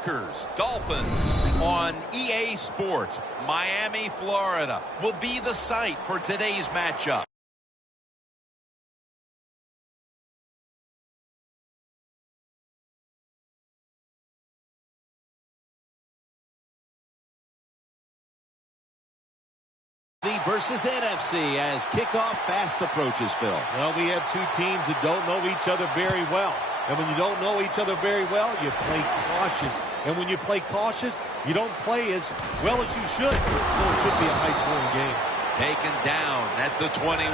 Packers, Dolphins on EA Sports. Miami, Florida will be the site for today's matchup. Versus NFC as kickoff fast approaches, Phil. Well, we have two teams that don't know each other very well. And when you don't know each other very well, you play cautious. And when you play cautious, you don't play as well as you should. So it should be a high-scoring game. Taken down at the 20.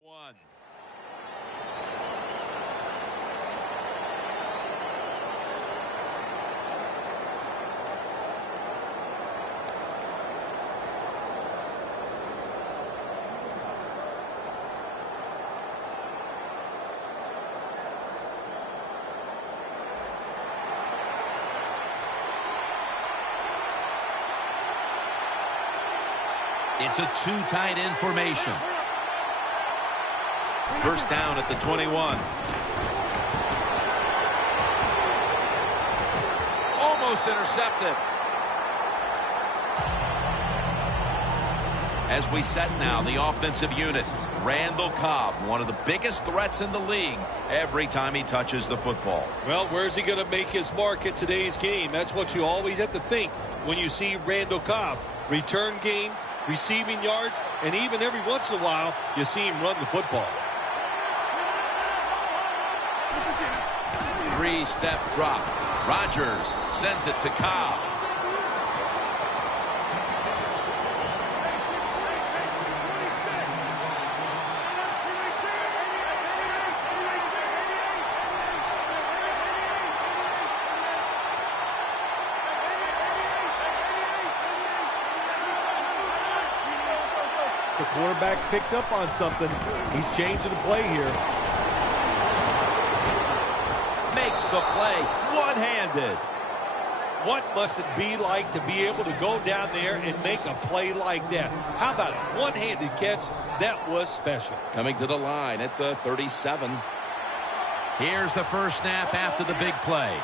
One. It's a two-tight end formation. First down at the 21. Almost intercepted. As we set now, the offensive unit. Randall Cobb, one of the biggest threats in the league every time he touches the football. Well, where's he going to make his mark at today's game? That's what you always have to think when you see Randall Cobb. Return game, receiving yards, and even every once in a while, you see him run the football. Three-step drop. Rodgers sends it to Cobb. The quarterback's picked up on something. He's changing the play here. Makes the play one-handed. What must it be like to be able to go down there and make a play like that? How about it? One-handed catch. That was special. Coming to the line at the 37. Here's the first snap after the big play.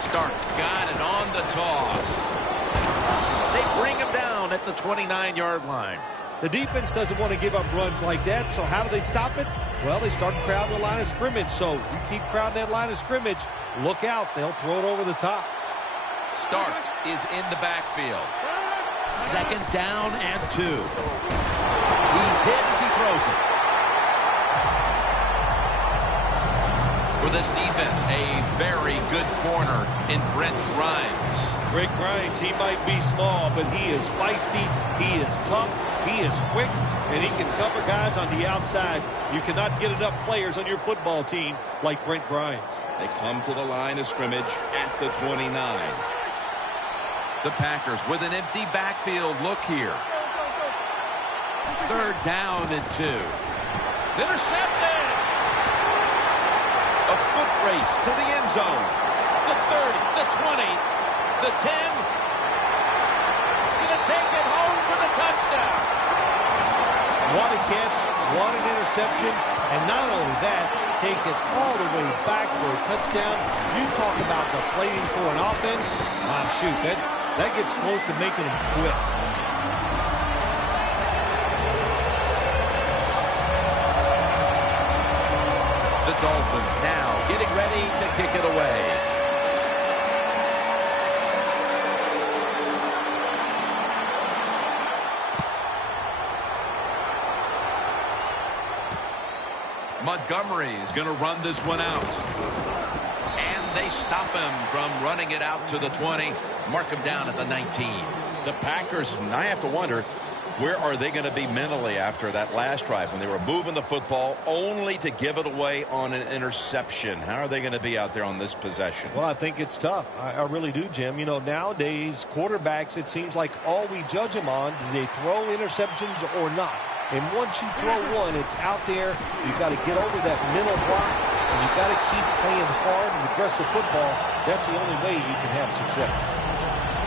Starks got it on the toss. They bring him down at the 29-yard line. The defense doesn't want to give up runs like that, so how do they stop it? Well, they start crowding the line of scrimmage, so you keep crowding that line of scrimmage, look out, they'll throw it over the top. Starks is in the backfield. Second down and 2. He's hit as he throws it. For this defense, a very good corner in Brent Grimes. Brent Grimes, he might be small, but he is feisty, he is tough, he is quick, and he can cover guys on the outside. You cannot get enough players on your football team like Brent Grimes. They come to the line of scrimmage at the 29. The Packers with an empty backfield look here. Third down and 2. It's intercepted. A foot race to the end zone. The 30, the 20, the 10. Going to take it home for the touchdown. What a catch, what an interception, and not only that, take it all the way back for a touchdown. You talk about deflating for an offense. Shoot, that gets close to making them quit. Dolphins now getting ready to kick it away. Montgomery's going to run this one out. And they stop him from running it out to the 20. Mark him down at the 19. The Packers, and I have to wonder, where are they going to be mentally after that last drive when they were moving the football only to give it away on an interception? How are they going to be out there on this possession? Well, I think it's tough. I really do, Jim. You know, nowadays, quarterbacks, it seems like all we judge them on, do they throw interceptions or not? And once you throw one, it's out there. You've got to get over that mental block, and you've got to keep playing hard and aggressive football. That's the only way you can have success.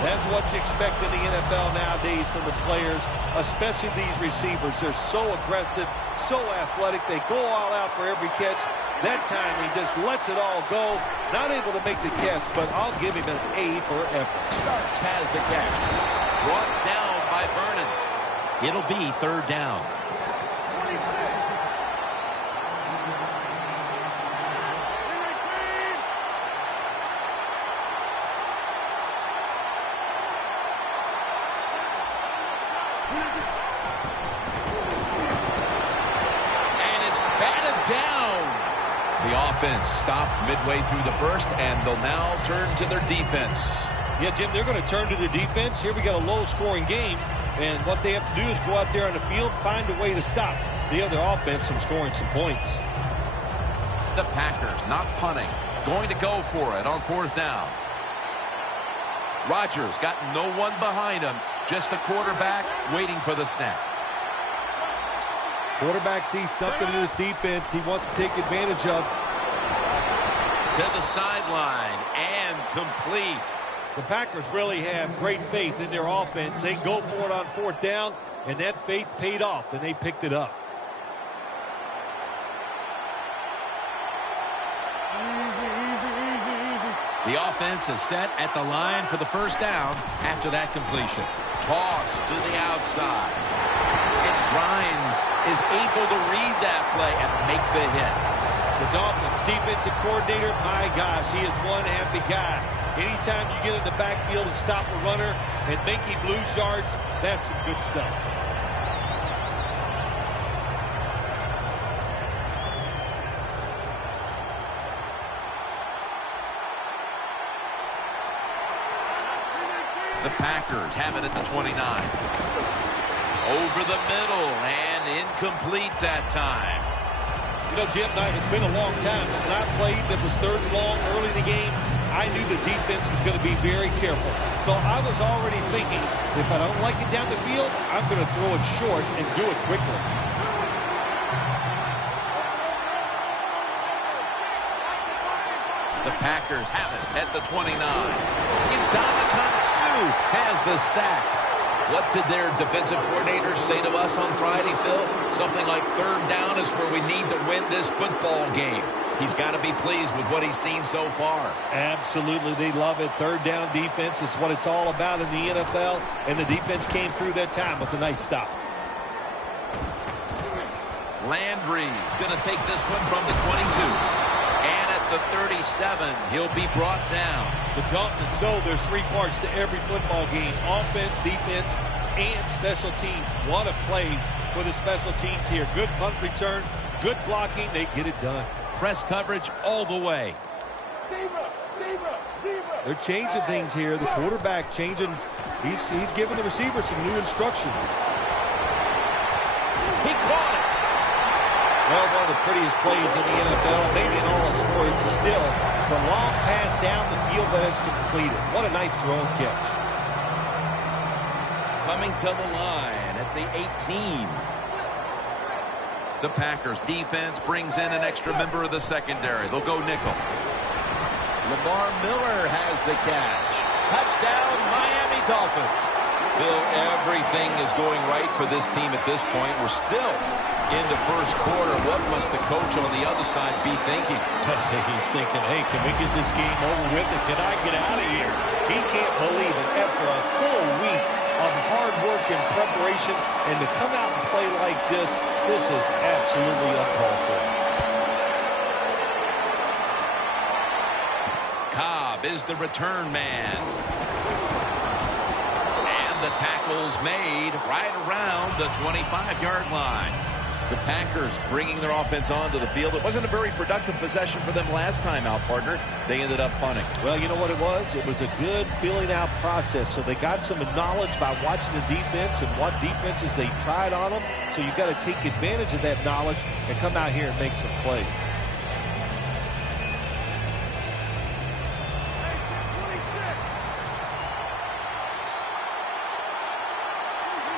That's what you expect in the NFL nowadays from the players, especially these receivers. They're so aggressive, so athletic. They go all out for every catch. That time, he just lets it all go. Not able to make the catch, but I'll give him an A for effort. Starks has the catch. Brought down by Vernon. It'll be third down. And it's batted down. The offense stopped midway through the first, and they'll now turn to their defense. Yeah, Jim, they're going to turn to their defense. Here we got a low-scoring game. And what they have to do is go out there on the field, find a way to stop the other offense from scoring some points. The Packers not punting, going to go for it on fourth down. Rodgers got no one behind him, just a quarterback waiting for the snap. Quarterback sees something in his defense he wants to take advantage of. To the sideline and complete. The Packers really have great faith in their offense. They go for it on fourth down, and that faith paid off, and they picked it up. The offense is set at the line for the first down after that completion. Toss to the outside. And Grimes is able to read that play and make the hit. The Dolphins defensive coordinator, my gosh, he is one happy guy. Anytime you get in the backfield and stop a runner and make him lose yards, that's some good stuff. The Packers have it at the 29. Over the middle and incomplete that time. You know, Jim Knight, it's been a long time. When I played, it was third and long early in the game. I knew the defense was going to be very careful. So I was already thinking, if I don't like it down the field, I'm going to throw it short and do it quickly. The Packers have it at the 29. Ndamukong Suh has the sack. What did their defensive coordinators say to us on Friday, Phil? Something like third down is where we need to win this football game. He's got to be pleased with what he's seen so far. Absolutely. They love it. Third down defense is what it's all about in the NFL, and the defense came through that time with a nice stop. Landry's going to take this one from the 22. And at the 37, he'll be brought down. The Dolphins know there's three parts to every football game: offense, defense, and special teams. Want to play for the special teams here. Good punt return, good blocking. They get it done. Press coverage all the way. They're changing things here. The quarterback changing. He's giving the receiver some new instructions. He caught it. Well, one of the prettiest plays in the NFL, maybe in all of sports, is still the long pass down the field that is completed. What a nice throw and catch. Coming to the line at the 18. The Packers defense brings in an extra member of the secondary. They'll go nickel. Lamar Miller has the catch. Touchdown, Miami Dolphins. Bill, everything is going right for this team at this point. We're still in the first quarter. What must the coach on the other side be thinking? He's thinking, hey, can we get this game over with and can I get out of here? He can't believe it. After a full week of hard work and preparation, and to come out and play like this is absolutely uncalled for. Cobb is the return man. And the tackle's made right around the 25-yard line. The Packers bringing their offense onto the field. It wasn't a very productive possession for them last time out, partner. They ended up punting. Well, you know what it was? It was a good filling out process. So they got some knowledge by watching the defense and what defenses they tried on them. So you got to take advantage of that knowledge and come out here and make some plays.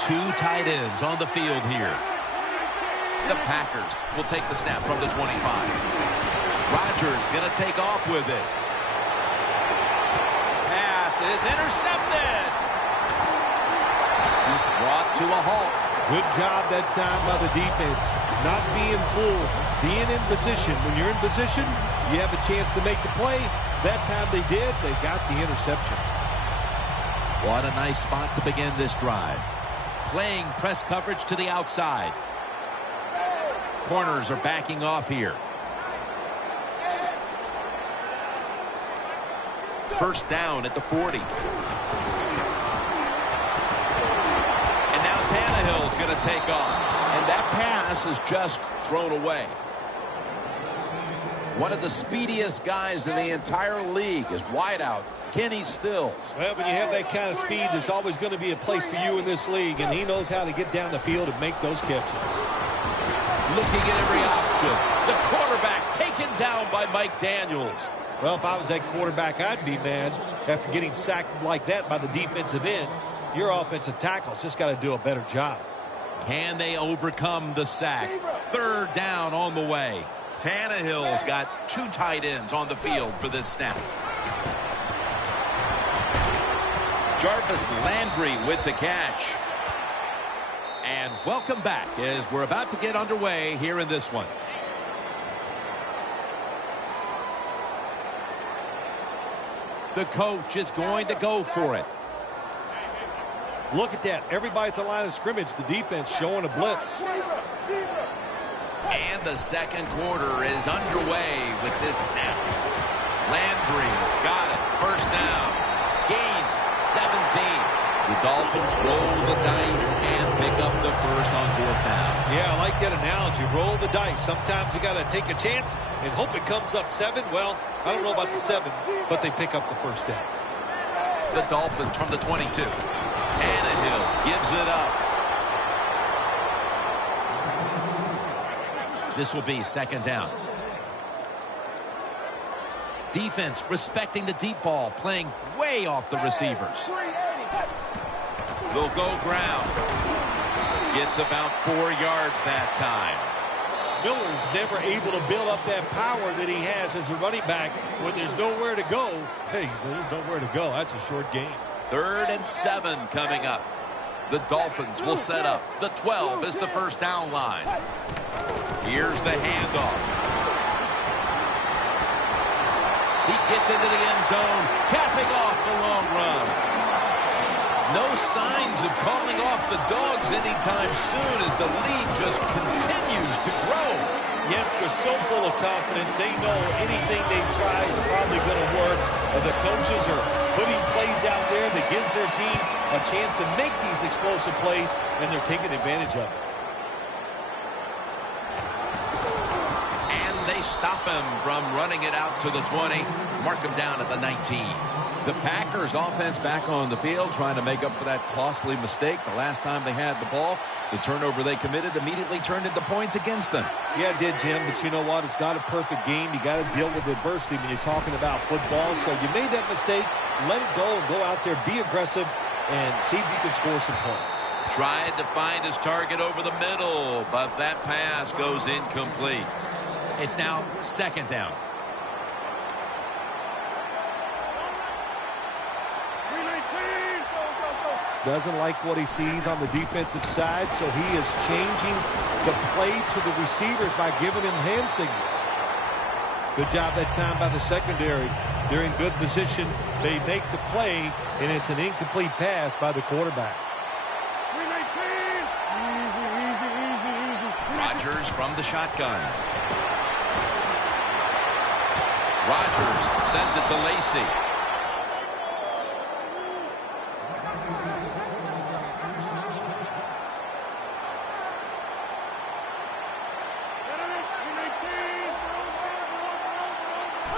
Two tight ends on the field here. The Packers will take the snap from the 25. Rodgers going to take off with it. Pass is intercepted. He's brought to a halt. Good job that time by the defense. Not being fooled, being in position. When you're in position, you have a chance to make the play. That time they did. They got the interception. What a nice spot to begin this drive. Playing press coverage to the outside. Corners are backing off here. First down at the 40. And now Tannehill's going to take off. And that pass is just thrown away. One of the speediest guys in the entire league is wideout Kenny Stills. Well, when you have that kind of speed, there's always going to be a place for you in this league, and he knows how to get down the field and make those catches. Looking at every option. The quarterback taken down by Mike Daniels. Well, if I was that quarterback, I'd be mad after getting sacked like that by the defensive end. Your offensive tackle's just got to do a better job. Can they overcome the sack? Third down on the way. Tannehill's got two tight ends on the field for this snap. Jarvis Landry with the catch. And welcome back as we're about to get underway here in this one. The coach is going to go for it. Look at that. Everybody at the line of scrimmage, the defense showing a blitz. And the second quarter is underway with this snap. Landry's got it. First down. Gains 17. The Dolphins roll the dice and pick up the first on fourth down. Yeah, I like that analogy. Roll the dice. Sometimes you got to take a chance and hope it comes up 7. Well, I don't know about the 7, but they pick up the first down. The Dolphins from the 22. Tannehill gives it up. This will be second down. Defense respecting the deep ball, playing way off the receivers. They'll go ground. Gets about 4 yards that time. Miller's never able to build up that power that he has as a running back when there's nowhere to go. Hey, there's nowhere to go. That's a short game. 3rd and 7 coming up. The Dolphins will set up. The 12 is the first down line. Here's the handoff. He gets into the end zone, capping off the long run. No signs of calling off the Dogs anytime soon as the lead just continues to grow. Yes, they're so full of confidence. They know anything they try is probably going to work. The coaches are putting plays out there that gives their team a chance to make these explosive plays, and they're taking advantage of it. And they stop him from running it out to the 20. Mark him down at the 19. The Packers offense back on the field trying to make up for that costly mistake. The last time they had the ball, the turnover they committed immediately turned into points against them. Yeah, it did, Jim, but you know what? It's not a perfect game. You got to deal with adversity when you're talking about football. So you made that mistake, let it go, and go out there, be aggressive, and see if you can score some points. Tried to find his target over the middle, but that pass goes incomplete. It's now second down. Doesn't like what he sees on the defensive side, so he is changing the play to the receivers by giving him hand signals. Good job that time by the secondary. They're in good position. They make the play, and it's an incomplete pass by the quarterback. Rodgers from the shotgun. Rodgers sends it to Lacy.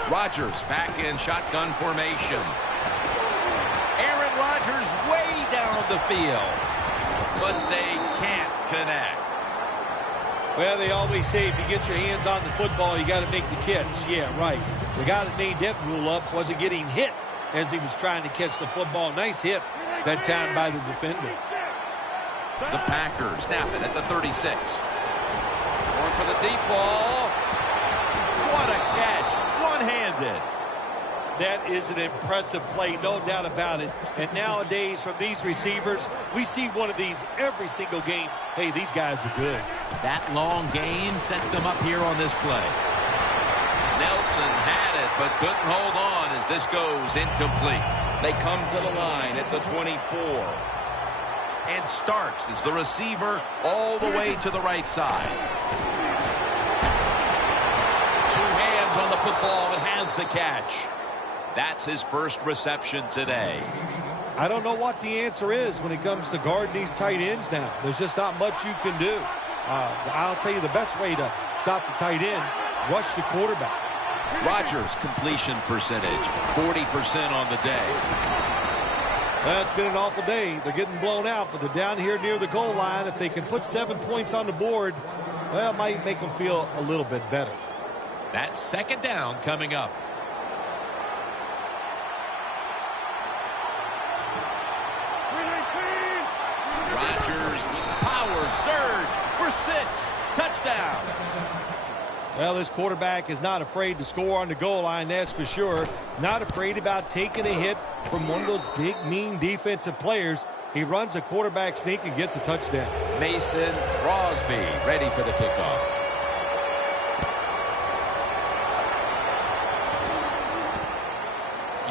Rodgers back in shotgun formation. Aaron Rodgers way down the field, but they can't connect. Well, they always say if you get your hands on the football, you got to make the catch. Yeah, right. The guy that made that rule up wasn't getting hit as he was trying to catch the football. Nice hit that time by the defender. The Packers snap it at the 36. Going for the deep ball. What a catch. One-handed. That is an impressive play, no doubt about it. And nowadays, from these receivers, we see one of these every single game. Hey, these guys are good. That long gain sets them up here on this play. Nelson had it, but couldn't hold on as this goes incomplete. They come to the line at the 24. And Starks is the receiver all the way to the right side. Two hands on the football and has the catch. That's his first reception today. I don't know what the answer is when it comes to guarding these tight ends now. There's just not much you can do. I'll tell you the best way to stop the tight end, rush the quarterback. Rodgers' completion percentage, 40% on the day. Well, it's been an awful day. They're getting blown out, but they're down here near the goal line. If they can put 7 points on the board, well, it might make them feel a little bit better. That's second down coming up. Rodgers with power surge for 6. Touchdown. Well, this quarterback is not afraid to score on the goal line, that's for sure. Not afraid about taking a hit from one of those big, mean defensive players. He runs a quarterback sneak and gets a touchdown. Mason Crosby ready for the kickoff.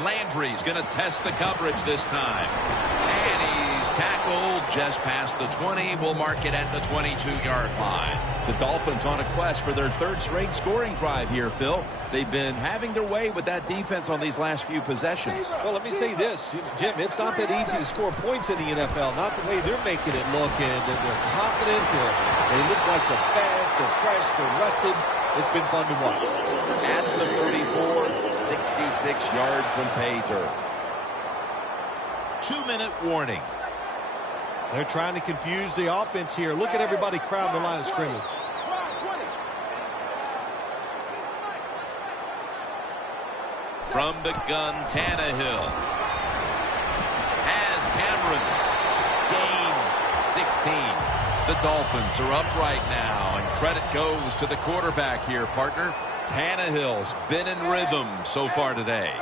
Landry's going to test the coverage this time. And he's tackled just past the 20. We'll mark it at the 22-yard line. The Dolphins on a quest for their third straight scoring drive here, Phil. They've been having their way with that defense on these last few possessions. Well, let me say this, Jim, it's not that easy to score points in the NFL, not the way they're making it look, and they're confident, they look like they're fast, they're fresh, they're rested. It's been fun to watch. At the 34, 66 yards from pay dirt. 2-minute warning. They're trying to confuse the offense here. Look at everybody crowd the line of scrimmage. From the gun, Tannehill has Cameron. Gains 16. The Dolphins are up right now, and credit goes to the quarterback here, partner. Tannehill's been in rhythm so far today.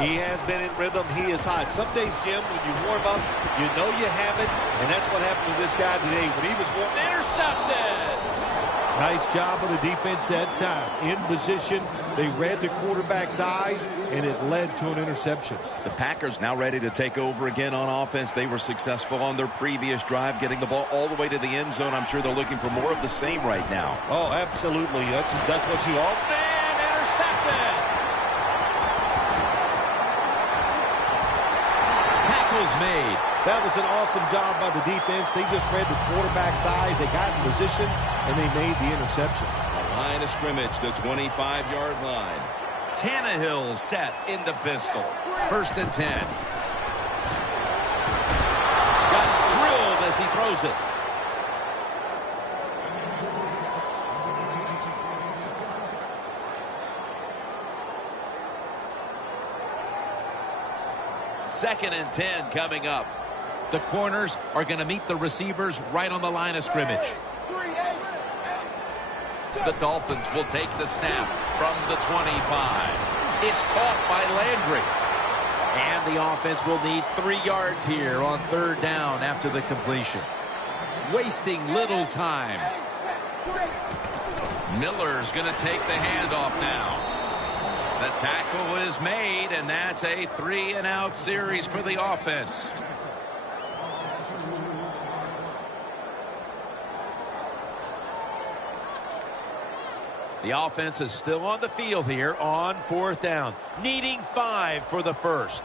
He has been in rhythm. He is hot. Some days, Jim, when you warm up, you know you have it, and that's what happened to this guy today. When he was warming, Intercepted! Nice job of the defense that time. In position, they read the quarterback's eyes, and it led to an interception. The Packers now ready to take over again on offense. They were successful on their previous drive, getting the ball all the way to the end zone. I'm sure they're looking for more of the same right now. Oh, absolutely. That's what you all... And intercepted! Tackles made. That was an awesome job by the defense. They just read the quarterback's eyes. They got in position, and they made the interception. The line of scrimmage, the 25-yard line. Tannehill set in the pistol. 1st and 10. Got drilled as he throws it. Second and 10 coming up. The corners are going to meet the receivers right on the line of scrimmage. The Dolphins will take the snap from the 25. It's caught by Landry. And the offense will need 3 yards here on 3rd down after the completion. Wasting little time. Miller's going to take the handoff now. The tackle is made, and that's a 3-and-out series for the offense. The offense is still on the field here on 4th down, needing 5 for the first.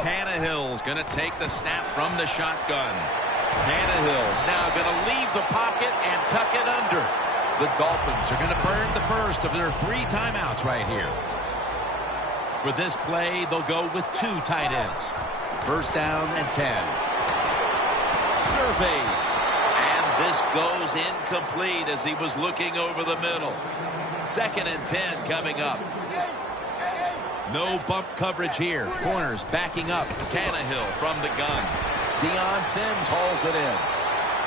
Tannehill's going to take the snap from the shotgun. Tannehill's now going to leave the pocket and tuck it under. The Dolphins are going to burn the first of their 3 timeouts right here. For this play, they'll go with 2 tight ends. 1st down and 10. Surveys. And this goes incomplete as he was looking over the middle. 2nd and 10 coming up. No bump coverage here. Corners backing up. Tannehill from the gun. Deion Sims hauls it in.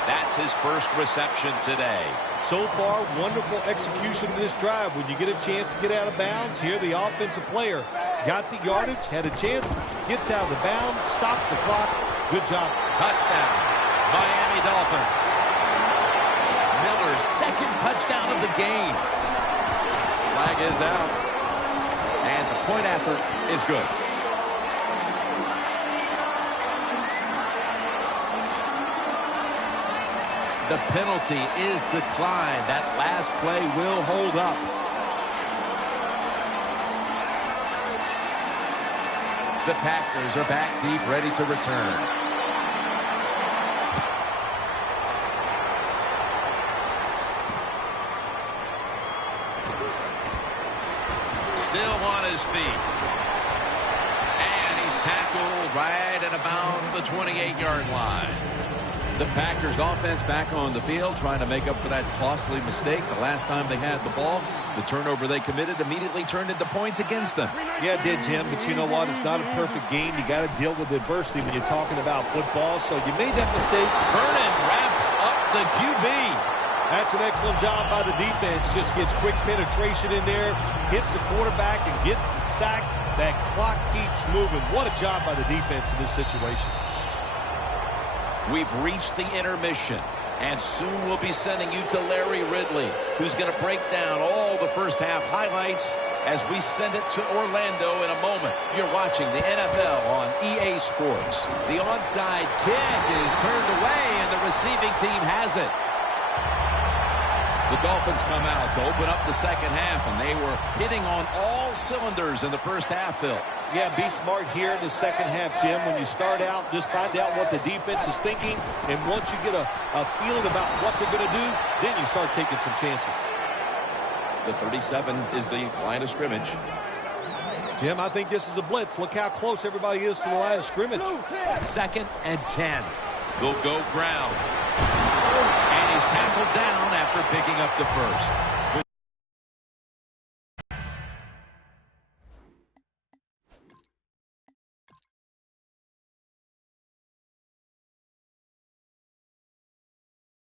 That's his first reception today. So far, wonderful execution of this drive. When you get a chance to get out of bounds, here the offensive player got the yardage, had a chance, gets out of the bounds, stops the clock. Good job. Touchdown, Miami Dolphins. Miller's 2nd touchdown of the game. Flag is out. And the point after is good. The penalty is declined. That last play will hold up. The Packers are back deep, ready to return. Still on his feet. And he's tackled right at about the 28-yard line. The Packers offense back on the field trying to make up for that costly mistake. The last time they had the ball, the turnover they committed immediately turned into points against them. Yeah, it did, Jim, but you know what? It's not a perfect game. You got to deal with adversity when you're talking about football, so you made that mistake. Vernon wraps up the QB. That's an excellent job by the defense. Just gets quick penetration in there, hits the quarterback, and gets the sack. That clock keeps moving. What a job by the defense in this situation. We've reached the intermission, and soon we'll be sending you to Larry Ridley, who's going to break down all the first half highlights as we send it to Orlando in a moment. You're watching the NFL on EA Sports. The onside kick is turned away, and the receiving team has it. The Dolphins come out to open up the second half, and they were hitting on all cylinders in the first half, Phil. Yeah, be smart here in the second half, Jim. When you start out, just find out what the defense is thinking, and once you get a feeling about what they're going to do, then you start taking some chances. The 37 is the line of scrimmage. Jim, I think this is a blitz. Look how close everybody is to the line of scrimmage. 2nd and 10. They'll go ground. And he's tackled down after picking up the first.